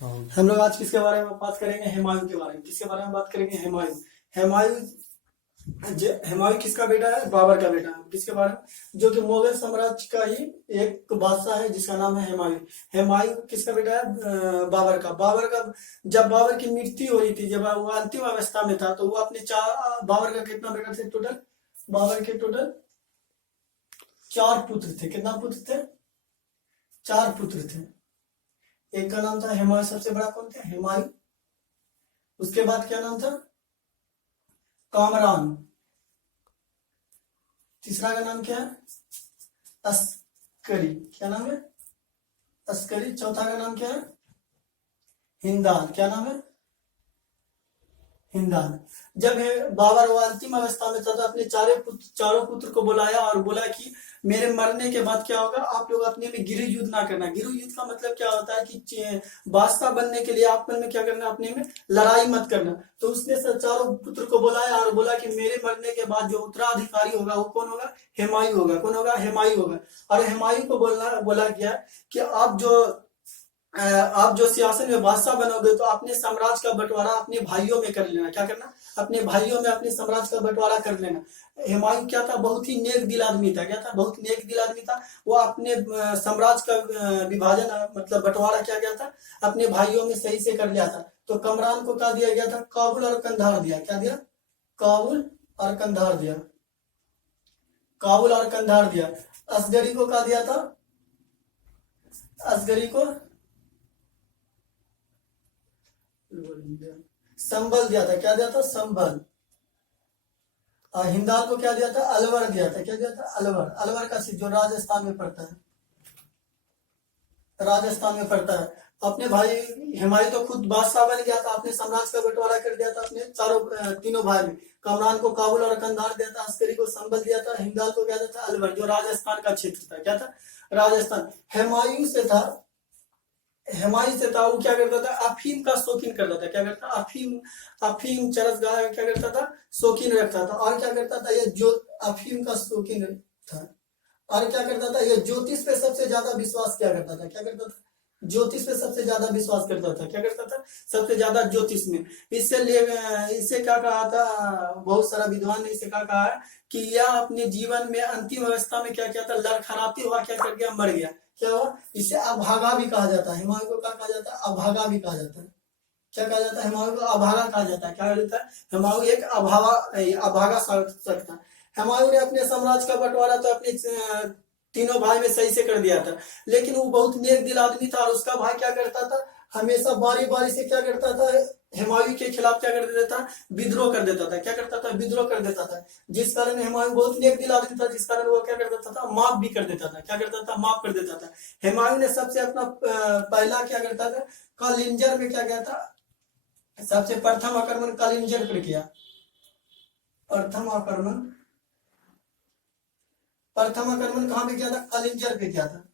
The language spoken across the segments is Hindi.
हाँ। हम लोग आज किसके बारे में बात करेंगे? हुमायूं के बारे में। किसके बारे में बात करेंगे? हुमायूं। हुमायूं हुमायूं किसका बेटा है? बाबर का बेटा है। किसके बारे में? जो कि मुगल साम्राज्य का ही एक बादशाह है जिसका नाम है हुमायूं। हुमायूं किसका बेटा है? बाबर का। जब बाबर की मृत्यु हुई थी, जब वो अंतिम अवस्था में था, तो वो अपने चार, बाबर का कितना बेटा थे टोटल? बाबर के टोटल 4 पुत्र थे। कितना पुत्र थे? 4 पुत्र थे। एक का नाम था हुमायूं, सबसे बड़ा कौन थे? हुमायूं। उसके बाद क्या नाम था? कामरान। तीसरा का नाम क्या है? अस्करी। क्या नाम है? अस्करी। चौथा का नाम क्या है? हिंदाल। क्या नाम है? हिंदाल। जब बाबर वो अंतिम अवस्था में था तो अपने चारों पुत्र को बुलाया और बोला कि मेरे मरने के बाद क्या होगा, आप लोग अपने में गिरु युद्ध ना करना। गिरु युद्ध का मतलब क्या होता है कि बादशाह बनने के लिए आप में क्या करना, अपने में लड़ाई मत करना। तो उसने चारों पुत्र को बुलाया और बोला कि मेरे मरने के बाद जो उत्तराधिकारी होगा वो कौन होगा? हुमायूं होगा। कौन होगा? हुमायूं होगा। और हुमायूं को बोला गया कि आप जो सियासत में बादशाह बनोगे तो अपने साम्राज्य का बंटवारा अपने भाइयों में कर लेना। क्या करना? अपने भाइयों में अपने साम्राज्य का बंटवारा कर लेना। हुमायूं क्या था? बहुत ही नेक दिल आदमी था। क्या था? बहुत नेक दिल आदमी था। वो अपने साम्राज्य का विभाजन, मतलब बंटवारा किया गया था, अपने भाइयों में सही से कर लिया था। तो कमरान को क्या दिया गया था? काबुल और कंधार दिया। क्या दिया? काबुल और कंधार दिया। काबुल और कंधार दिया। असगरी को क्या दिया था? असगरी को संबल दिया था। क्या दिया था? संबल। और हिंदाल को क्या दिया था? अलवर दिया था। क्या दिया था? अलवर। अलवर का जो राजस्थान में पड़ता है, राजस्थान में पड़ता है। अपने भाई हुमायूं तो खुद बादशाह बन गया था, अपने साम्राज्य का बंटवारा कर दिया था अपने तीनों भाई में। कमरान को काबुल और कंधार दिया था, अस्करी को संबल दिया था, हिंदाल को क्या दिया था? अलवर, जो राजस्थान का क्षेत्र था। क्या था? राजस्थान। हुमायूं से था वो क्या करता था? अफीम का शौकीन करता था। क्या करता? अफीम। अफीम चरस गाय क्या करता था? शौकीन रखता था। और क्या करता था? ये जो अफीम का शौकीन था। और क्या करता था? ये ज्योतिष पे सबसे ज्यादा विश्वास क्या करता था? क्या करता था? ज्योतिष पे सबसे ज्यादा विश्वास करता था। क्या करता था? सबसे ज्यादा ज्योतिष में। इससे क्या कहा था? बहुत सारा विद्वान ने इसे क्या कहा है कि यह अपने जीवन में अंतिम अवस्था में क्या किया था? लड़खड़ाते हुआ क्या कर गया? मर गया। क्या हुआ? इसे अभागा भी कहा जाता है। हुमायूं को क्या कहा जाता है? अभागा भी कहा जाता है। क्या कहा जाता है? हुमायूं को अभागा कहा जाता है। क्या कहा जाता है? हुमायूं एक अभागा शासक था। हुमायूं ने अपने साम्राज्य का बंटवारा तो अपने तीनों भाई में सही से कर दिया था, लेकिन वो बहुत नेक दिल आदमी था। और उसका भाई क्या करता था? हमेशा बारी बारी से क्या करता था? हुमायूं के खिलाफ क्या कर देता था? विद्रोह कर देता था। क्या करता था? विद्रोह कर देता था। जिस कारण हुमायूं बहुत नेक दिल आदमी था, जिस कारण वो क्या कर देता था? माफ भी कर देता था। क्या करता था? माफ कर देता था। हुमायूं ने सबसे अपना पहला क्या करता था? कलिंजर में क्या गया था? सबसे प्रथम आक्रमण कलिंजर पर किया। प्रथम आक्रमण प्रथम आक्रमण कहां पे किया था? कलिंजर पे किया था।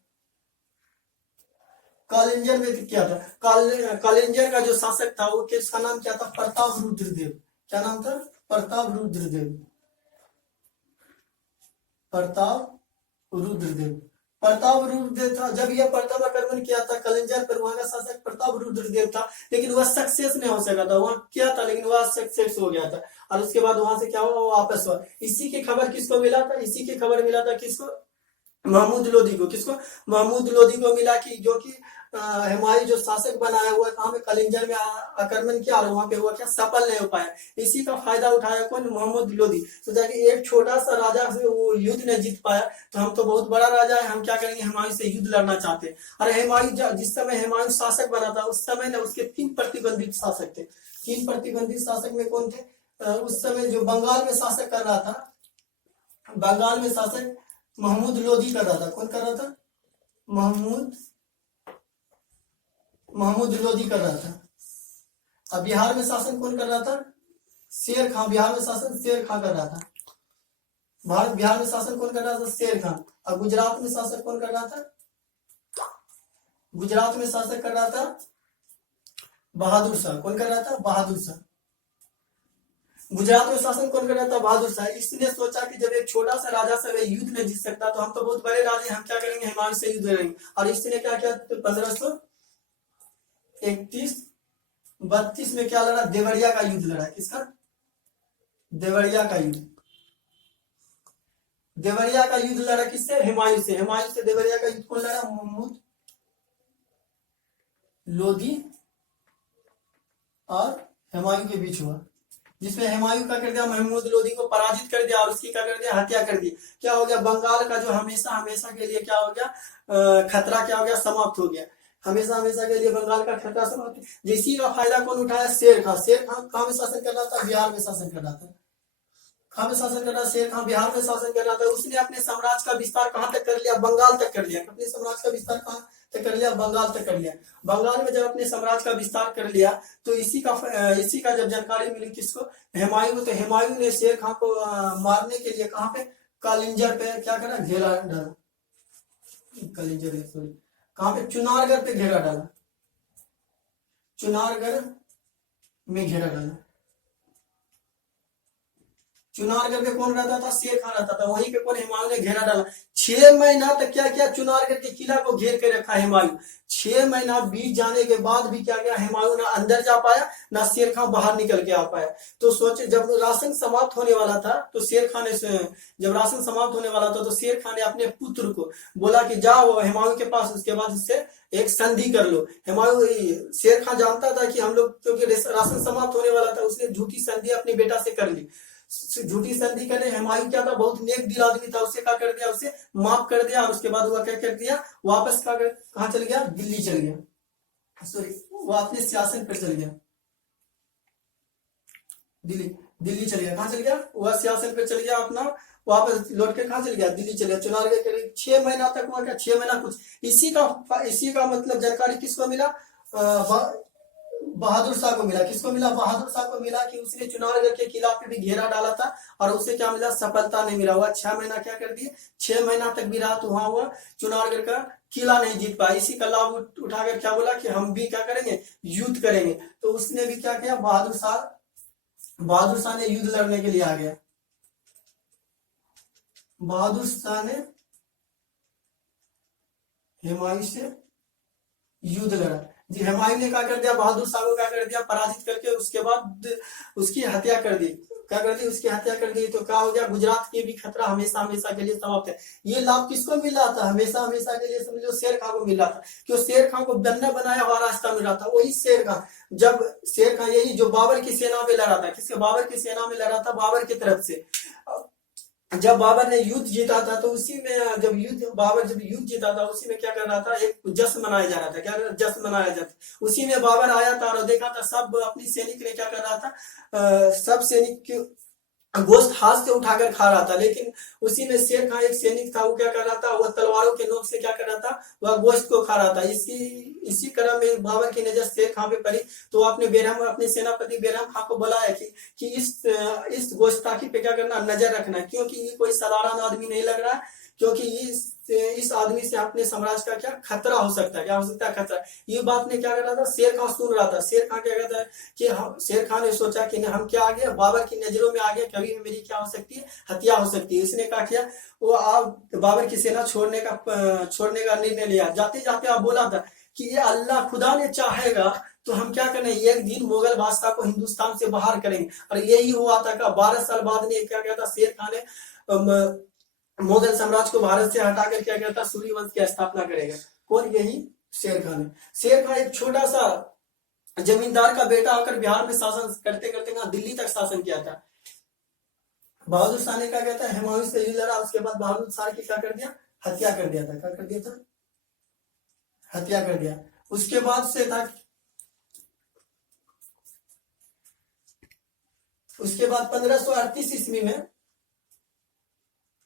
कलिंजर में किया था। कलिंजर का जो शासक था वो किसका नाम क्या था? प्रताप रुद्रदेव। क्या नाम था? प्रताप रुद्रदेव। प्रताप रुद्रदेव। प्रताप रुद्रदेव था। जब यह प्रथम आक्रमण किया था कलिंजर पर, वहां का शासक प्रताप रुद्रदेव था, लेकिन वह सक्सेस नहीं हो सका था। वहां किया था लेकिन वह सक्सेस हो गया था। और उसके बाद वहां से क्या हुआ? वो वापस हुआ। इसी की खबर किसको मिला था? इसी की खबर मिला था किसको? महमूद लोधी को। किसको? महमूद लोधी को मिला कि जो कि हुमायूं जो शासक बनाया हुआ कहाँ पे? कलिंजर में आक्रमण किया और वहां पे हुआ क्या? सफल नहीं हो पाया। इसी का फायदा उठाया कौन? महमूद लोधी। सोचा कि एक छोटा सा राजा से वो युद्ध नहीं जीत पाया तो हम तो बहुत बड़ा राजा है, हम क्या करेंगे? हुमायूं से युद्ध लड़ना चाहते। और हुमायूं जिस समय हुमायूं शासक बना था उस समय ने उसके 3 प्रतिबंधित शासक थे। 3 प्रतिबंधित शासक में कौन थे? उस समय जो बंगाल में शासक कर रहा था, बंगाल में शासक महमूद लोधी कर रहा था। कौन कर रहा था? महमूद लोधी कर रहा था। अब बिहार में शासन कौन कर रहा था? शेर खां। बिहार में शासन शेर खां कर रहा था। बिहार में शासन कौन कर रहा था? शेर खां। और गुजरात में शासक कौन कर रहा था? गुजरात में शासक कर रहा था बहादुर शाह। कौन कर रहा था? बहादुर शाह। गुजरात में शासन कौन कर रहा था? बहादुर शाह। इसने सोचा कि जब एक छोटा सा राजा से युद्ध नहीं जीत सकता तो हम तो बहुत बड़े राजे, हम क्या करेंगे? हुमायूं से युद्ध करेंगे। और इसने क्या किया? 1500 31-32 में क्या लड़ा? देवरिया का युद्ध लड़ा। किसका? देवरिया का युद्ध। देवरिया का युद्ध लड़ा किससे? हुमायूं से। हुमायूं से देवरिया का युद्ध कौन लड़ा? महमूद लोधी और हुमायूं के बीच हुआ, जिसमें हुमायूं का कर दिया महमूद लोधी को पराजित कर दिया और उसकी क्या कर दिया? हत्या कर दी। क्या हो गया? बंगाल का जो हमेशा हमेशा के लिए क्या हो गया? खतरा क्या हो गया? समाप्त हो गया। हमेशा हमेशा के लिए बंगाल का खतरा समाप्त। इसी का फायदा कौन उठाया? शेर खान। शेर खान कहाँ में शासन कर रहा था? बिहार में शासन कर रहा था। कहाँ में शासन कर रहा था? शेर खान बिहार में शासन कर रहा था। उसने अपने साम्राज्य का विस्तार कहाँ तक कर लिया? बंगाल तक कर लिया। अपने साम्राज्य का विस्तार कहाँ तक कर लिया? बंगाल तक कर लिया। बंगाल में जब अपने साम्राज्य का विस्तार कर लिया तो इसी का जब जानकारी मिली किसको? हुमायूं। तो हुमायूं ने शेर खान को मारने के लिए कहाँ पे? कालिंजर पे क्या करा? घेरा डाला। कालिंजर सॉरी, कहाँ पे? चुनारगढ़ पे घेरा डाला। चुनारगढ़ में घेरा डाला। चुनारगढ़ पे कौन रहता था? शेर खान रहता था। वहीं पे कौन? हुमायूं ने घेरा डाला। 6 महीना तक क्या किया? चुनारगढ़ के किला को घेर के रखा हुमायूं। 6 महीना बीत जाने के बाद भी क्या किया? हुमायूं ना अंदर जा पाया ना शेर खान बाहर निकल के आ पाया। तो सोचे जब राशन समाप्त होने वाला था तो शेर खान ने जब राशन समाप्त होने वाला था तो शेर खान ने अपने पुत्र को बोला कि जाओ हुमायूं के पास, उसके बाद उससे एक संधि कर लो। हुमायूं शेर खान जानता था कि हम लोग, क्योंकि राशन समाप्त होने वाला था, उसने झूठी संधि अपने बेटा से कर ली। झूठी संधि करने हुमायूं क्या था? बहुत नेक दिल आदमी था। उसे क्या कर दिया? उसे माफ कर दिया और उसके बाद हुआ क्या कर दिया? वापस कहाँ चल गया? दिल्ली चल गया। सॉरी, वो अपने सियासन पर चल गया। दिल्ली चल गया। कहाँ चल गया? वह सियासन पे चल गया अपना। वापस लौट के कहाँ चल गया? दिल्ली चल गया। चुनारगढ़ के 6 महीना तक हुआ क्या? 6 महीना कुछ। इसी का मतलब जानकारी किसको मिला? बहादुर शाह को मिला। किसको मिला? बहादुर शाह को मिला कि उसने चुनारगढ़ के किला पे भी घेरा डाला था और उसे क्या मिला? सफलता नहीं मिला। हुआ 6 महीना क्या कर दिए? 6 महीना तक भी रहा तो वहां हुआ चुनारगढ़ का किला नहीं जीत पाया। इसी का लाभ उठाकर क्या बोला कि हम भी क्या करेंगे? युद्ध करेंगे। तो उसने भी क्या किया? बहादुर शाह ने युद्ध लड़ने के लिए आ गया। बहादुर शाह ने हुमायूं से युद्ध लड़ा। जी, हुमायूं ने क्या कर दिया? बहादुर शाह को क्या कर दिया? पराजित करके उसके बाद उसकी हत्या कर दी। क्या कर दी? उसकी हत्या कर दी। तो क्या हो गया? गुजरात के भी खतरा हमेशा हमेशा के लिए समाप्त है। ये लाभ किसको मिल रहा था? हमेशा हमेशा के लिए समझो शेर खान को मिल रहा था। क्यों? शेर खान को बन्ना बनाया हुआ रास्ता मिल रहा था। वही शेर खान, जब शेर खान यही जो बाबर की सेना में लड़ा था, किसके? बाबर की सेना में लड़ा था, बाबर की तरफ से। जब बाबर ने युद्ध जीता था तो उसी में बाबर जब युद्ध जीता था उसी में क्या कर रहा था? एक जश्न मनाया जा रहा था। क्या जश्न मनाया जाता? उसी में बाबर आया था और देखा था सब अपनी सैनिक ने क्या कर रहा था? सब सैनिक गोश्त हाथ से उठाकर खा रहा था, लेकिन उसी में शेर खान एक सैनिक था। वो क्या कर रहा था? वह तलवारों के नोक से क्या कर रहा था? वह गोश्त को खा रहा था। इसी क्रम में बाबर की नजर शेर खान पे पड़ी तो अपने सेनापति बैरम खान को बुलाया कि इस गोश्ताखी पे क्या करना? नजर रखना, क्योंकि ये कोई साधारण आदमी नहीं लग रहा, क्योंकि इस आदमी से अपने साम्राज्य का क्या खतरा हो सकता है? क्या हो सकता है? खतरा। ये बात ने क्या कर रहा था? शेर खान सुन रहा था। शेर खान क्या कहता है कि शेर खान ने सोचा कि हम क्या आ गए? बाबर की नजरों में आ गए, कभी मेरी क्या हो सकती है? हत्या हो सकती है। इसने क्या किया? वो आप बाबर की सेना छोड़ने का निर्णय लिया। जाते जाते आप बोला था कि ये अल्लाह खुदा ने चाहेगा तो हम क्या करें? एक दिन मुगल बादशाह को हिंदुस्तान से बाहर करेंगे। और यही हुआ था। 12 साल बाद ने क्या कहता? शेर खान ने मुगल साम्राज्य को भारत से हटाकर क्या कहता? सूर्य वंश की स्थापना करेगा। कौन? यही शेर खान है। शेर खान एक छोटा सा जमींदार का बेटा होकर बिहार में शासन करते करते दिल्ली तक शासन किया था। बहादुर शाह ने क्या कहता है? हुमायूं से युद्ध लड़ा। उसके बाद बहादुर शाह की क्या कर दिया? हत्या कर दिया था। क्या कर दिया था? हत्या कर दिया। उसके बाद से था, उसके बाद 1538 ईस्वी में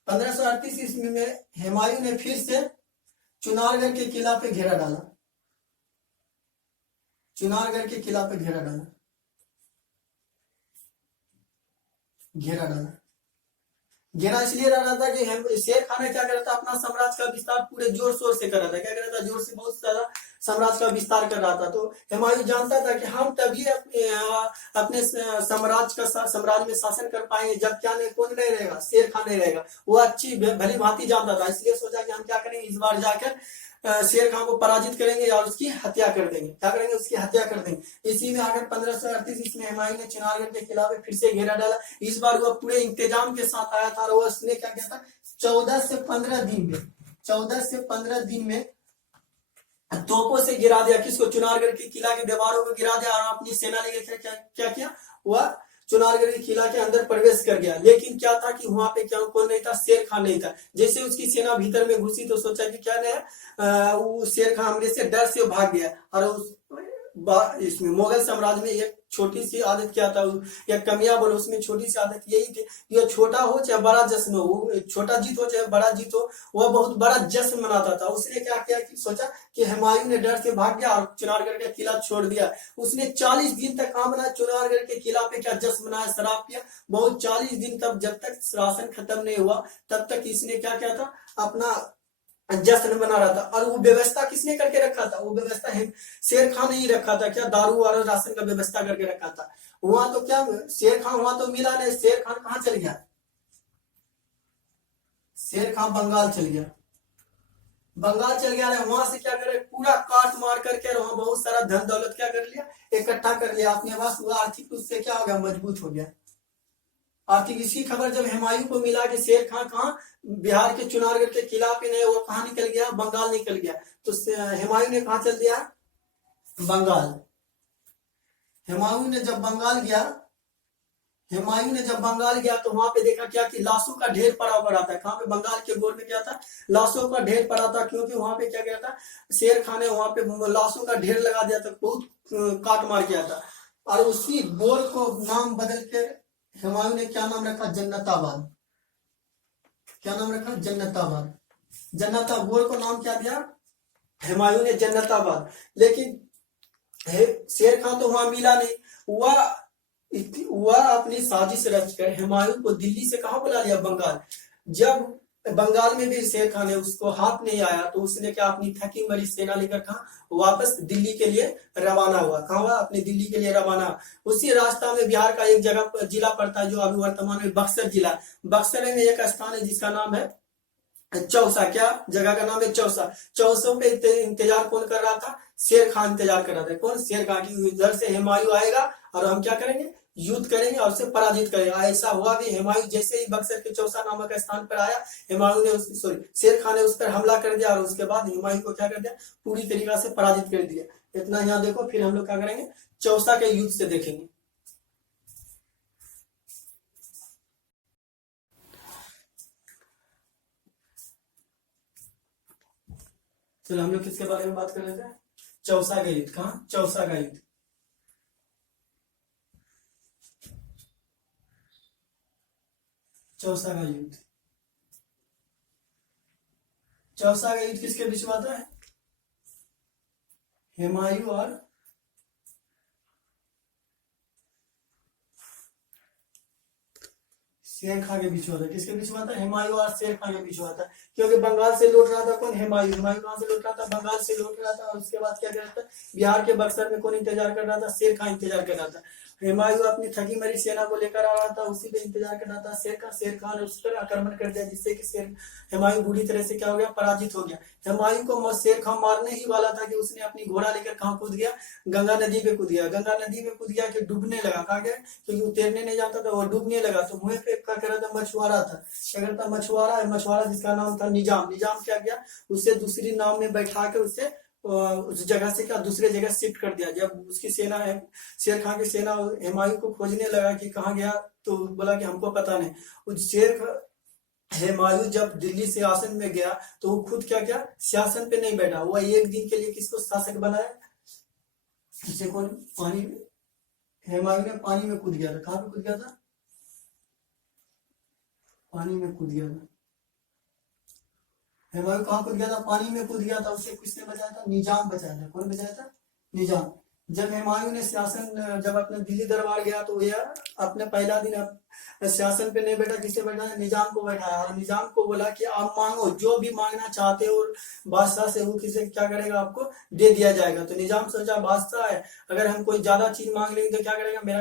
1538 ईस्वी में हुमायूं ने फिर से चुनारगढ़ के किला पे घेरा डाला। चुनारगढ़ के किला पे घेरा डाला। घेरा इसलिए रहा था कि शेर खान ने क्या कर रहा था? अपना साम्राज्य का विस्तार पूरे जोर शोर से कर रहा था। क्या कर रहा था? जोर से बहुत ज्यादा साम्राज्य का विस्तार कर रहा था। तो हुमायूं जानता था कि हम तभी अपने साम्राज्य में शासन कर पाएंगे जब क्या नहीं, कौन नहीं रहेगा? शेर खान नहीं रहेगा। वो अच्छी भली भांति जानता था। इसलिए सोचा कि हम क्या करेंगे? इस बार जाकर शेर खान को पराजित करेंगे और उसकी हत्या कर देंगे। क्या करेंगे? उसकी हत्या कर देंगे। इसी में आकर 1538 ईस्वी में हुमायूं ने चिनारगढ़ के खिलाफ फिर से घेरा डाला। इस बार वह पूरे इंतजाम के साथ आया था और उसने क्या किया था, 14 से 15 दिन में तोपों से गिरा दिया। किसको? चुनारगढ़ के किला के दीवारों को गिरा दिया और अपनी सेना लेकर क्या किया, वह चुनारगढ़ के किला के अंदर प्रवेश कर गया। लेकिन क्या था कि वहां पे क्या कौन नहीं था? शेर खान नहीं था। जैसे उसकी सेना भीतर में घुसी तो सोचा कि क्या नहीं, वो शेर खान हमले से डर से भाग गया। और उस इसमें मुगल साम्राज्य में एक छोटी सी आदत क्या था, या कमियां बोलो, उसमें छोटी सी आदत यही थी, ये छोटा हो चाहे बड़ा जश्न हो, छोटा जीत हो चाहे बड़ा जीत हो, वह बहुत बड़ा जश्न मनाता था। उसने क्या किया कि सोचा कि हुमायूं ने डर से भाग गया और चुनारगढ़ का किला छोड़ दिया। उसने 40 दिन तक काम बनाया, चुनारगढ़ के किला पे क्या जश्न मनाया, शराब पिया बहुत 40 दिन तक, जब तक शासन खत्म नहीं हुआ तब तक इसने क्या किया था, अपना जश्न मना रहा था। और वो व्यवस्था किसने करके रखा था? वो व्यवस्था शेर खान ने ही रखा था। क्या? दारू और राशन का व्यवस्था करके रखा था। वहां तो क्या शेर खान वहां तो मिला नहीं। शेर खान कहाँ चल गया? शेर खान बंगाल चल गया। बंगाल चल गया है, वहां से क्या करे, पूरा काट मार करके वहां बहुत सारा धन दौलत क्या कर लिया, इकट्ठा कर लिया अपने पास। वो आर्थिक रूप से क्या हो गया, मजबूत हो गया आर्थिक। इसकी खबर जब हुमायूं को मिला कि शेर खान कहाँ, बिहार के चुनारगढ़ के किला पे नहीं, वो कहाँ निकल गया, बंगाल निकल गया। तो हुमायूं ने कहा चल दिया, बंगाल। हुमायूं ने जब बंगाल गया तो वहां पे देखा क्या कि लाशों का ढेर पड़ा था। कहाँ पे? बंगाल के गोर में क्या था, लाशों का ढेर पड़ा था। क्योंकि वहां पे क्या गया था, शेर खान ने वहां पे लाशों का ढेर लगा दिया था, बहुत काट मार किया था। और उसी गोर को नाम बदल के हुमायूं ने क्या नाम रखा, जन्नताबाद। क्या नाम रखा, जन्नताबाद। गोर को नाम क्या दिया, हुमायूं ने, जन्नताबाद। लेकिन शेर खान तो वहां मिला नहीं। वह अपनी साजिश रचकर हुमायूं को दिल्ली से कहा बुला लिया, बंगाल। जब बंगाल में भी शेर खान ने उसको हाथ नहीं आया तो उसने क्या, अपनी थकी मरी सेना लेकर कहा वापस दिल्ली के लिए रवाना हुआ। कहा हुआ? अपने दिल्ली के लिए रवाना। उसी रास्ता में बिहार का एक जगह जिला पड़ता है जो अभी वर्तमान में बक्सर जिला। बक्सर में एक स्थान है जिसका नाम है चौसा। क्या जगह का नाम है? चौसा। चौसों पे इंतजार कौन कर रहा था? शेर खान इंतजार कर रहा था। कौन? शेर खान की उधर से हुमायूं आएगा और हम क्या करेंगे, युद्ध करेंगे और उसे पराजित करेंगे। ऐसा हुआ भी। हुमायूं जैसे ही बक्सर के चौसा नामक स्थान पर आया, हुमायूं ने शेर खान ने उस पर हमला कर दिया और उसके बाद हुमायूं को क्या कर दिया, पूरी तरीका से पराजित कर दिया। इतना यहाँ देखो, फिर हम लोग क्या करेंगे, चौसा के युद्ध से देखेंगे। चलो हम लोग किसके बारे में बात कर रहे थे? चौसा का युद्ध। कहाँ? चौसा का युद्ध। चौसा का युद्ध। चौसा का युद्ध किसके बीच में आता है? हुमायूं और शेर खान के बीच में आता है। किसके बीच में आता है? हुमायूं और शेर खान के बीच में आता है। क्योंकि बंगाल से लौट रहा था कौन? हुमायूं। हुमायूं कहां से लौट रहा था? बंगाल से लौट रहा था। और उसके बाद क्या कर रहा था, बिहार के बक्सर में कौन इंतजार कर रहा था? शेर खान इंतजार कर रहा था। हुमायूं अपनी थकी मरी सेना को लेकर आ रहा था, उसी पे इंतजार कर रहा था शेर खान ने उस पर आक्रमण कर दिया, जिससे कि हुमायूं बुरी तरह से क्या हो गया, पराजित हो गया। हुमायूं को शेर खान मारने ही वाला था कि उसने अपनी घोड़ा लेकर कहाँ कूद गया, गंगा नदी पे कूद गया। गंगा नदी में कूद गया कि डूबने लगा। कहा गया क्योंकि वो तैरने नहीं जाता था, वो डूबने लगा। तो मुंह पे क्या कर रहा था, मछुआरा था। क्या करता, मछुआरा जिसका नाम था निजाम। क्या किया, उससे दूसरी नाव में बैठा कर उससे उस जगह से क्या दूसरे जगह शिफ्ट कर दिया। जब उसकी सेना है, शेर खान की सेना हुमायूं को खोजने लगा कि कहाँ गया, तो बोला कि हमको पता नहीं। उस हुमायूं जब दिल्ली से शासन में गया तो वो खुद क्या क्या शासन पे नहीं बैठा, वो एक दिन के लिए किसको शासक बनाया, किसी को, पानी में। हुमायूं ने पानी में कूद गया था। कहाँ पे कूद गया था? पानी में कूद गया था। हुमायूं कहाँ कूद गया था? पानी में कूद गया था। उसे किसने बचाया था? निजाम बचाया था। कौन बचाया था? निजाम। जब हुमायूं ने शासन, जब अपने दिल्ली दरबार गया तो यह अपने पहला दिन शासन पे नहीं बैठा, किससे बैठा है? निजाम को बैठाया। और निजाम को बोला कि आप मांगो, जो भी मांगना चाहते हो, और बादशाह से वो किसे क्या करेगा, आपको दे दिया जाएगा। तो निजाम सोचा बादशाह है, अगर हम कोई ज्यादा चीज मांग लेंगे तो क्या करेगा, मेरा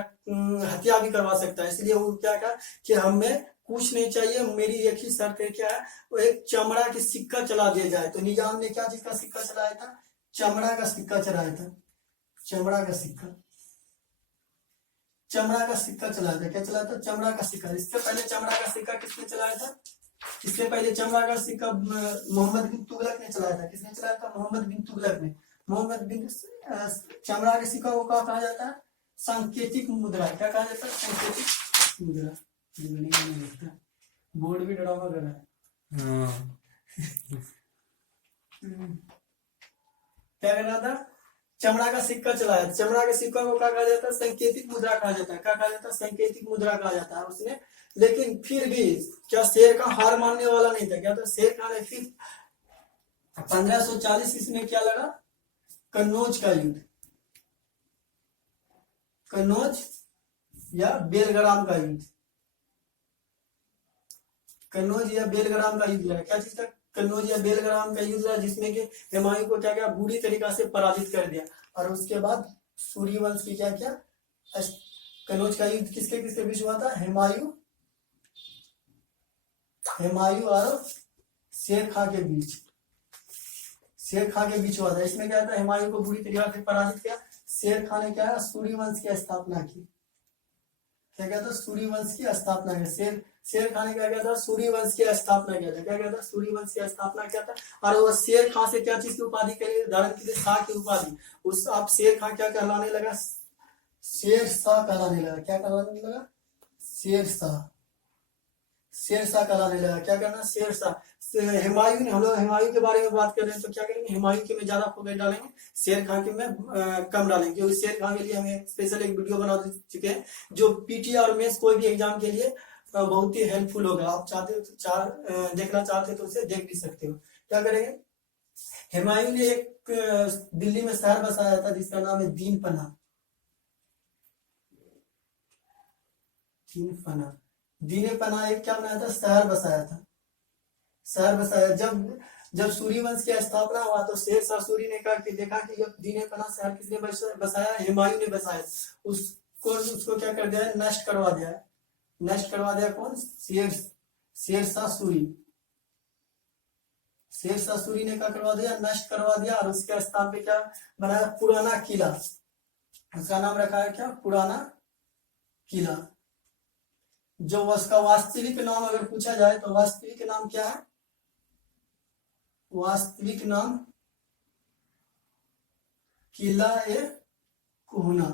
हत्या भी करवा सकता है। इसलिए वो क्या कहा कि हमें कुछ नहीं चाहिए, मेरी एक ही शर्त है, क्या है, वो एक चमड़ा की सिक्का चला दिया जाए। तो निजाम ने क्या चीज का सिक्का चलाया था? चमड़ा का सिक्का चलाया था, चमड़ा का सिक्का, चमड़ा का सिक्का चलाया था। क्या चलाया था? चमड़ा का सिक्का। इससे पहले चमड़ा का सिक्का किसने चलाया था? इससे पहले चमड़ा का सिक्का मोहम्मद बिन तुगलक ने चलाया था। किसने चलाया था? मोहम्मद बिन तुगलक ने। मोहम्मद बिन चमड़ा के सिक्का को क्या कहा जाता है? सांकेतिक मुद्रा। क्या कहा जाता है? सांकेतिक मुद्रा। बोर्ड भी ड्रामा कर रहा है। क्या कर रहा था? चमड़ा का सिक्का चलाया। चमड़ा के सिक्का को क्या कहा जाता है? संकेतिक मुद्रा कहा जाता है। क्या कहा जाता है? संकेतिक मुद्रा कहा जाता है उसने। लेकिन फिर भी क्या शेर खान हार मानने वाला नहीं था? क्या था? शेर खान ने फिर 1540 इसमें क्या लड़ा? कन्नौज का युद्ध, कन्नौज या बेलग्राम का युद्ध, कन्नौज या बेलग्राम का युद्ध लड़ा। क्या चीज था? कन्नौज या बेलग्राम का युद्ध लड़ा, जिसमें कि हुमायूं को क्या क्या बुरी तरीका से पराजित कर दिया। और उसके बाद सूर्यवंश की क्या क्या, कन्नौज का युद्ध किसके किसके बीच हुआ था? हुमायूं और शेर खां के बीच, शेर खां के बीच हुआ था। इसमें क्या था? हुमायूं को बुरी तरीके से पराजित किया। शेर खां ने क्या, सूर्यवंश की स्थापना की। क्या क्या था? सूर्यवंश की स्थापना की। शेर खां ने क्या किया था? सूर्यवंश की स्थापना किया था। क्या किया था? सूर्यवंश की स्थापना किया था। और वो शेर खां से क्या चीज की उपाधि धारण की थी? शाह की उपाधि। उस अब शेर खां क्या कहलाने लगा? शेर शाह कहलाने लगा। क्या कहलाने लगा? शेर शाह, शेर शाह कहलाने लगा। क्या करना? शेर शाह। हुमायूं, हम लोग हुमायूं के बारे में बात कर रहे हैं तो क्या करेंगे? हुमायूं के में ज्यादा फोकस डालेंगे, शेर खां के में कम डालेंगे, क्योंकि शेर खां के लिए हमें स्पेशल एक वीडियो बना चुके हैं जो पीटी और मेंस कोई भी एग्जाम के लिए बहुत ही हेल्पफुल होगा। आप चाहते हो तो देखना चाहते हो तो उसे देख भी सकते हो। क्या करेंगे? हुमायूं ने एक दिल्ली में शहर बसाया था जिसका नाम है दीन पना। दीन पना, दीन पना एक क्या बनाया था? शहर बसाया था, शहर बसाया। जब जब सूर्यवंश की स्थापना हुआ तो शेर शाह सूरी ने कहा कि देखा कि यह दीन पना शहर किसने बसाया? हुमायूं ने बसाया। उसको क्या कर दिया? नष्ट करवा दिया। नष्ट करवा दिया कौन? शेर शाह सूरी। शेर शाह सूरी ने क्या करवा दिया? नष्ट करवा दिया। और उसके स्थान पे क्या बनाया? पुराना किला। उसका नाम रखा है क्या? पुराना किला। जो उसका वास्तविक नाम अगर पूछा जाए तो वास्तविक नाम क्या है? वास्तविक नाम किला ए कोहना।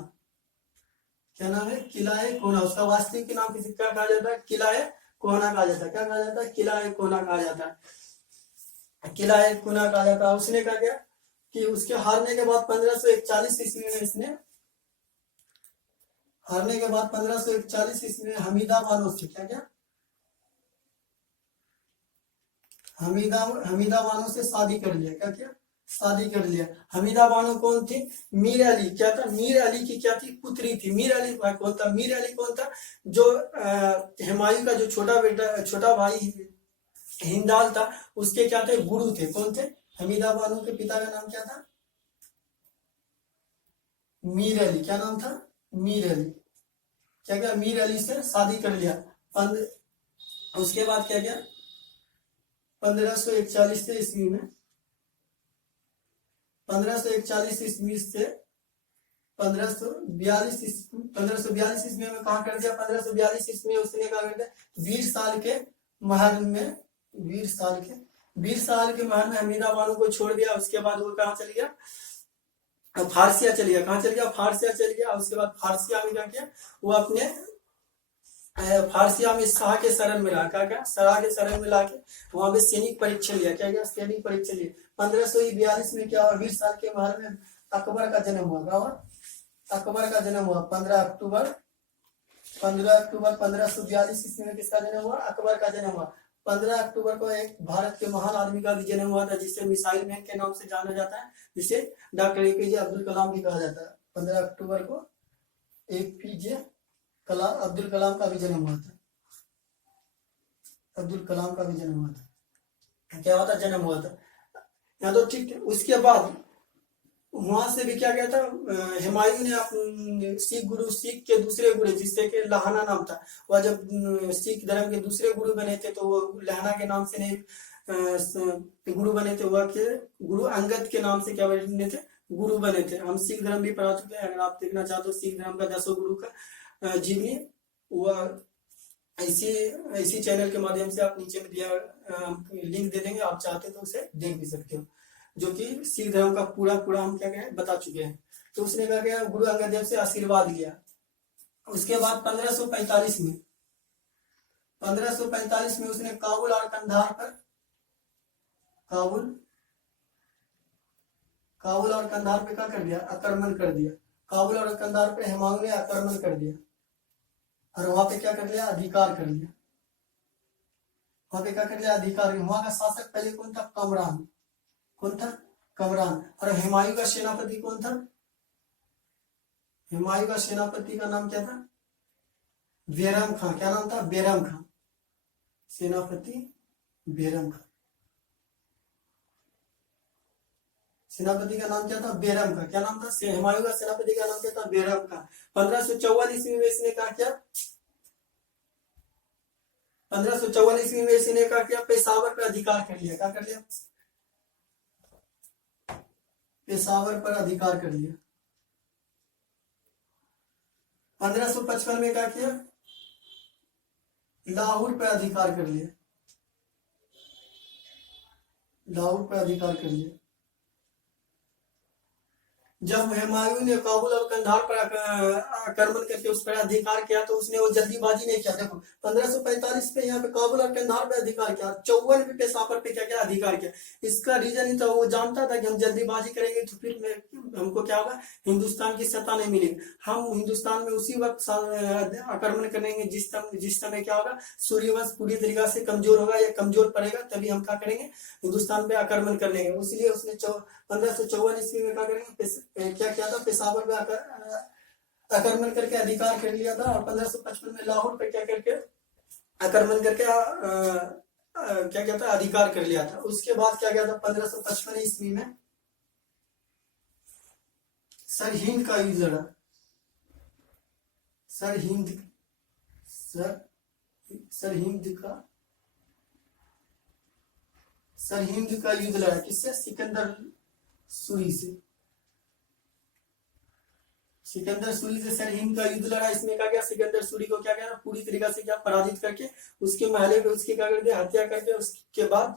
क्या नाम है? किला ए कोहना। उसका वास्तविक नाम किसी क्या कहा जाता है? किला ए कोहना कहा जाता है। क्या कहा जाता है? किला ए कोहना कहा जाता है। किला ए कोहना कहा जाता है। उसने कहा क्या कि उसके हारने के बाद 1541 ईस्वी में इसने हारने के बाद 1541 ईस्वी में हमीदा बानो से क्या हमीदा बानो से शादी कर लिया। क्या शादी कर लिया। हमीदा बानो कौन थी? मीर अली। क्या था? मीर अली की क्या थी? पुत्री थी। मीर अली कौन था? मीर अली कौन था? जो हुमायूं का जो छोटा भाई हिंदाल था, उसके क्या थे? गुरु थे। कौन थे? हमीदा बानो के पिता का नाम क्या था? मीर अली। क्या नाम था? मीर अली। क्या मीर अली से शादी कर लिया। उसके बाद क्या 1541 ईस्वी में 1541 ईस्वी से 1542 ईस्वी में कहा कर दिया। 1542 ईस्वी में उसने कहा कर दिया 20 साल के महल में 20 साल के महल में हमीदा बानो को छोड़ दिया। उसके बाद वो कहाँ चल गया? फारसिया चल गया। कहाँ चल गया? फारसिया चल गया। उसके बाद फारसिया में क्या किया? वो अपने फारसिया में शाह के शरण में रहा। क्या शाह के शरण में लाके वहां पे सैनिक परीक्षा लिया। क्या सैनिक परीक्षा लिया। 1542 में क्या हुआ? 20 साल के महल में अकबर का जन्म हुआ। क्या हुआ? अकबर का जन्म हुआ। 15 अक्टूबर 1542 ईस्वी में किसका जन्म हुआ? अकबर का जन्म हुआ। 15 अक्टूबर को एक भारत के महान आदमी का भी जन्म हुआ था जिसे मिसाइल मैन के नाम से जाना जाता है, जिसे डॉक्टर एपीजे अब्दुल कलाम भी कहा जाता है। 15 अक्टूबर को एपीजे अब्दुल कलाम का भी जन्म हुआ था। अब्दुल कलाम का भी जन्म हुआ था। क्या हुआ था? जन्म हुआ था। यहाँ तो ठीक है। उसके बाद वहां से भी क्या गया था, हुमायूं ने सिख के दूसरे गुरु जिससे कि लहाना नाम था, वह जब सिख धर्म के दूसरे गुरु बने थे तो वो लहाना के नाम से नहीं गुरु बने थे, वह के गुरु अंगद के नाम से क्या बने थे, गुरु बने थे। हम सिख धर्म भी पढ़ा चुके हैं, अगर आप देखना चाहते हो सिख धर्म का 10 गुरु का जीवनी, वह इसी चैनल के माध्यम से आप नीचे में दिया लिंक दे देंगे, आप चाहते तो उसे देख भी सकते हो, जो कि सिख धर्म का पूरा पूरा हम क्या कहें बता चुके हैं। तो उसने क्या किया, गुरु अंगद देव से आशीर्वाद लिया। उसके बाद 1545 में उसने काबुल और कंधार पर काबुल और कंधार पे क्या कर दिया, आक्रमण कर दिया। काबुल और कंधार पे हुमायूं ने आक्रमण कर दिया और वहां पे क्या कर लिया, अधिकार कर लिया। वहां पे क्या कर लिया, अधिकार। वहां का शासक पहले कौन था, कमरान। कौन था, कमरान। और हुमायूं का सेनापति कौन था, हुमायूं का सेनापति का नाम क्या था, बैरम खां। क्या नाम था, बैरम खां। सेनापति बैरम खां, सेनापति का नाम क्या था, बैरम खां। क्या नाम था, हुमायूं का सेनापति का नाम क्या था, बैरम खां। 1554 ईस्वी में इसने कहा क्या, 1554 ईस्वी में इसने क्या किया, पेशावर पर अधिकार कर लिया। क्या कर लिया, पेशावर पर अधिकार कर लिया। 1555 में क्या किया, लाहौर पर अधिकार कर लिया। लाहौर पर अधिकार कर लिया। जब हुमायूं ने काबुल और कंधार पर आक्रमण करके उस पर अधिकार किया तो उसने वो जल्दीबाजी नहीं किया। देखो 1545 पे यहाँ पे काबुल और कंधार पे अधिकार किया, 54 पे पेशावर पे क्या क्या अधिकार किया। इसका रीजन ही था, वो जानता था कि हम जल्दीबाजी करेंगे तो फिर हमको क्या होगा, हिंदुस्तान की सत्ता नहीं मिलेगी। हम हिंदुस्तान में उसी वक्त आक्रमण करेंगे जिस समय क्या होगा, सूर्यवंश पूरी तरीके से कमजोर होगा या कमजोर पड़ेगा, तभी हम क्या करेंगे, हिंदुस्तान पे आक्रमण कर लेंगे। इसलिए उसने 1554 ईस्वी में क्या करेंगे, क्या किया था, पेशावर पे आक्रमण करके अधिकार कर लिया था। और 1555 में लाहौर पे क्या करके आक्रमण करके क्या किया था, अधिकार कर लिया था। उसके बाद क्या किया था, 1555 ईस्वी में सरहिंद का युद्ध लड़ा। सरहिंद का युद्ध लड़ा किससे, सिकंदर सूरी से। सिकंदर सूरी से सरहिंद का युद्ध लड़ा। इसमें क्या गया, सिकंदर सूरी को क्या गया, पूरी तरीके से क्या पराजित करके उसके महले पे उसकी क्या कर दिया, हत्या करके उसके बाद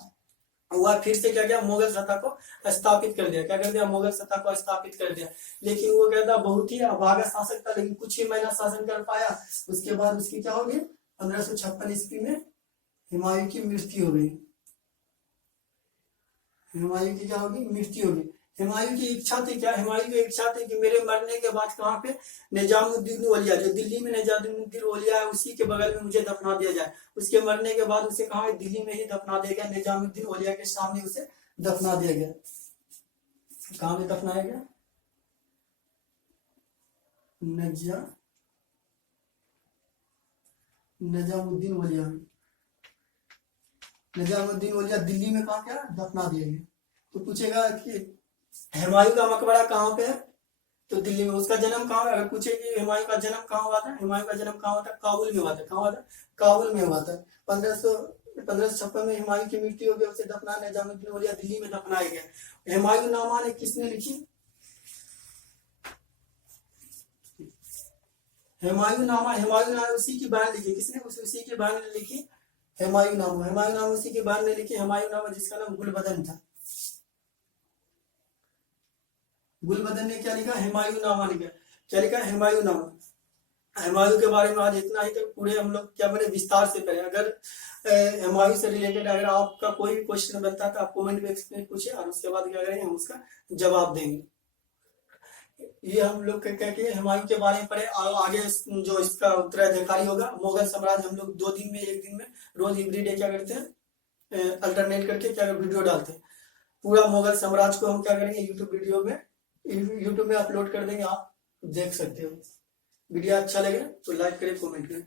वह फिर से क्या किया, मुगल सत्ता को स्थापित कर दिया। क्या कर दिया, मुगल सत्ता को स्थापित कर दिया। लेकिन वो कहता बहुत ही अभागा शासक था, लेकिन कुछ ही महीना शासन कर पाया। उसके बाद उसकी क्या हो गई, 1556 ईस्वी में हुमायूं की मृत्यु हो गई। हुमायूं की क्या होगी, मृत्यु होगी। हुमायूं की इच्छा थी क्या, हुमायूं की इच्छा थी कि मेरे मरने के बाद कहाँ पे, निजामुद्दीन औलिया, जो दिल्ली में निजामुद्दीन औलिया है उसी के बगल में मुझे दफना दिया जाए। उसके मरने के बाद उसे कहा, दिल्ली में ही दफना दिया गया, निजामुद्दीन औलिया के सामने उसे दफना दिया गया। कहाँ में दफनाया गया, निजामुद्दीन औलिया में। निजामुद्दीन औलिया दिल्ली में कहा क्या, दफना दिया गया। तो पूछेगा कि हुमायूं का मकबरा कहाँ पे है, तो दिल्ली में। उसका जन्म कहाँ, अगर पूछे कि हुमायूं का जन्म कहाँ हुआ था, हुमायूं का जन्म कहाँ हुआ था, काबुल में हुआ था। कहाँ हुआ था, काबुल में हुआ था। 1556 में हुमायूं की मृत्यु हो गई, उसे दफना निजामुद्दीन औलिया दिल्ली में दफनाया गया। हुमायूं नामा ने किसने लिखी, हुमायूं नामा उसी की बहन लिखी। किसने, उसी की बहन ने लिखी हुमायूं नामा उसी की बहन ने लिखी हुमायूं नामा, जिसका नाम गुलबदन था। गुलबदन ने क्या लिखा, हुमायूं नामा लिखा। क्या लिखा, हुमायूं नामा। हुमायूं के बारे में आज इतना ही, तो पूरे हम लोग क्या बने विस्तार से करें। अगर हुमायूं से रिलेटेड अगर आपका कोई भी क्वेश्चन बनता है तो आप कमेंट बॉक्स में पूछिए, और उसके बाद क्या करेंगे, हम उसका जवाब देंगे। ये हम लोग क्या किए, हुमायूं के बारे में पढ़े। और आगे जो इसका उत्तराधिकारी होगा मुगल साम्राज्य, हम लोग 2 दिन में 1 दिन में रोज एवरीडे क्या करते हैं, अल्टरनेट करके क्या वीडियो डालते हैं। पूरा मुगल साम्राज्य को हम क्या करेंगे, यूट्यूब में अपलोड कर देंगे, आप देख सकते हो। वीडियो अच्छा लगे तो लाइक करें, कमेंट करें।